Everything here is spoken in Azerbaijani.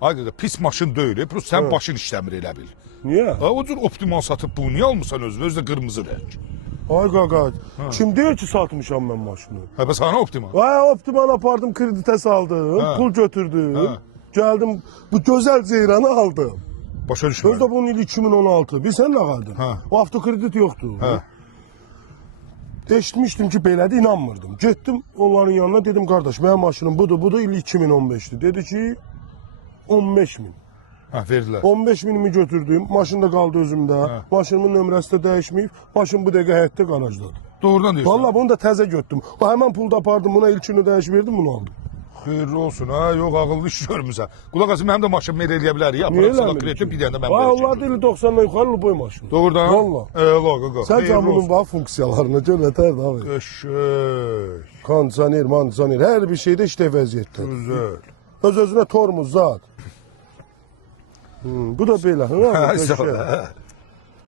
Ay qaqa, pis maşın deyil, plus sən başın işləmir elə bil. Niyə? O cür optimal satıb bunu niyə almısan özünə? Özü də qırmızı rəng. Ay qaqa, kim deyir ki satmışam mən maşını? Hə, bəs sana optimal. Ay optimal apardım, kreditə saldım, pul götürdüm. Gəldim, bu gözəl ceyranı aldım. Başa düşmürəm. Özdə bunun ili 2016. Bilsən nə qaldı? O avtokredit yoxdur. Eşitmişdim ki belədir, inanmırdım. Getdim onların yanına, dedim qardaş, mənim maşınım budur, ili 2015'dir. Dedi ki 15 min. Verdilər. 15 minimi götürdüm, maşın da qaldı özümdə. Maşınımın nömrəsi də dəyişməyib, maşın bu dəqiqə həyətdə qarajdadır. Doğrudan deyirsən. Valla bunu da təzə götürdüm. O həmən pulda apardım, buna ilkini dəyiş verdim, bunu aldım. Xeyirli olsun, ha, yox ağıllı iş görmüsən. Qulaq asın, mənim də maşınımı eləyə bilərik. Niyə Aparaq kredi bir dənə mən verəcəm? verəcəm. Allah dili 90'dan yuxarı boy maşını. Doğrudan? Valla. Qaqa. Sən can bunun bax funksiyalarını gör, nətər də abi. Qəşəng. Kondisioner, mandisioner, hər bir şeydə işlək vəziyyətdə. Gözəl. Öz-özünə tormuz, zat. Bu da belə. Sağ ol.